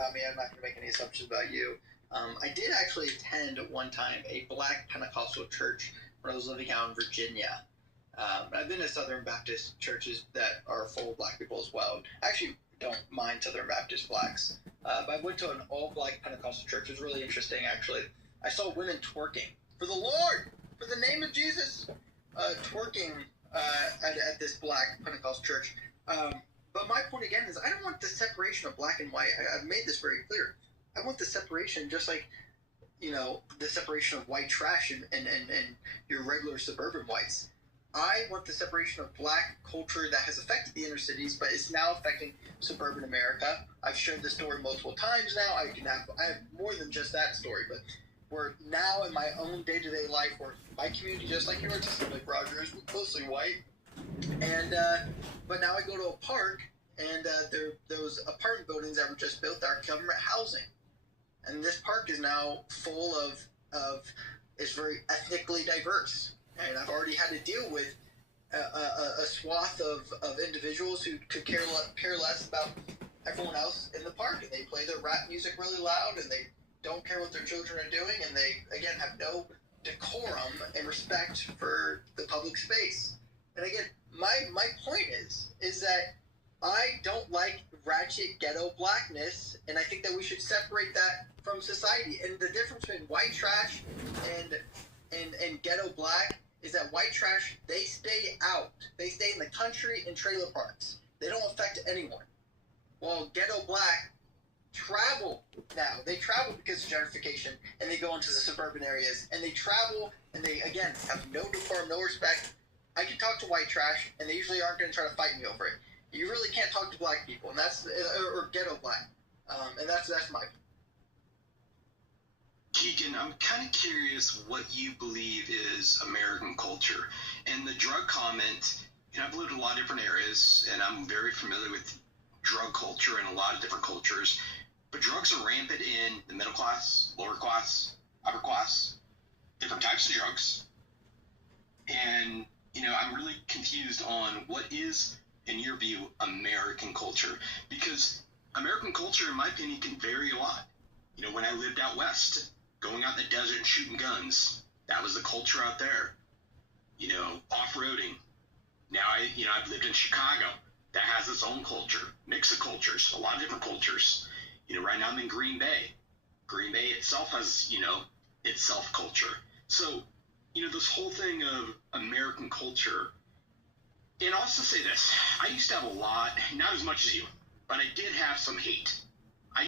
about me. I'm not going to make any assumptions about you. I did actually attend one time a Black Pentecostal church when I was living out in Virginia. I've been to Southern Baptist churches that are full of Black people as well. I actually don't mind Southern Baptist Blacks. But I went to an all-Black Pentecostal church. It was really interesting, actually. I saw women twerking for the Lord, for the name of Jesus, twerking at this Black Pentecostal church. But my point again is I don't want the separation of black and white. I've made this very clear. I want the separation just like, the separation of white trash and your regular suburban whites. I want the separation of Black culture that has affected the inner cities, but is now affecting suburban America. I've shared this story multiple times now. I have more than just that story, but we're now in my own day-to-day life where my community, just like yours, like Roger, is mostly white. And but now I go to a park, and those apartment buildings that were just built are government housing, and this park is now full of it's very ethnically diverse. And I've already had to deal with a swath of individuals who could care less about everyone else in the park, and they play their rap music really loud, and they don't care what their children are doing, and they again have no decorum and respect for the public space. And again, my point is that I don't like ratchet ghetto blackness, and I think that we should separate that from society. And the difference between white trash and ghetto black is that white trash, they stay out. They stay in the country in trailer parks. They don't affect anyone. While ghetto black travel now. They travel because of gentrification, and they go into the suburban areas, and they travel, and they, again, have no decorum, no respect. I can talk to white trash, and they usually aren't going to try to fight me over it. You really can't talk to black people, and that's, or ghetto black. And that's my point. Keegan, I'm kind of curious what you believe is American culture. And the drug comment, I've lived in a lot of different areas, and I'm very familiar with drug culture and a lot of different cultures. But drugs are rampant in the middle class, lower class, upper class, different types of drugs. And, I'm really confused on what is, in your view, American culture. Because American culture, in my opinion, can vary a lot. When I lived out west, going out in the desert and shooting guns, that was the culture out there. Off-roading. Now I've lived in Chicago. That has its own culture, mix of cultures, a lot of different cultures. Right now I'm in Green Bay. Green Bay itself has, its self-culture. So, this whole thing of American culture, and I'll also say this, I used to have a lot, not as much as you, but I did have some hate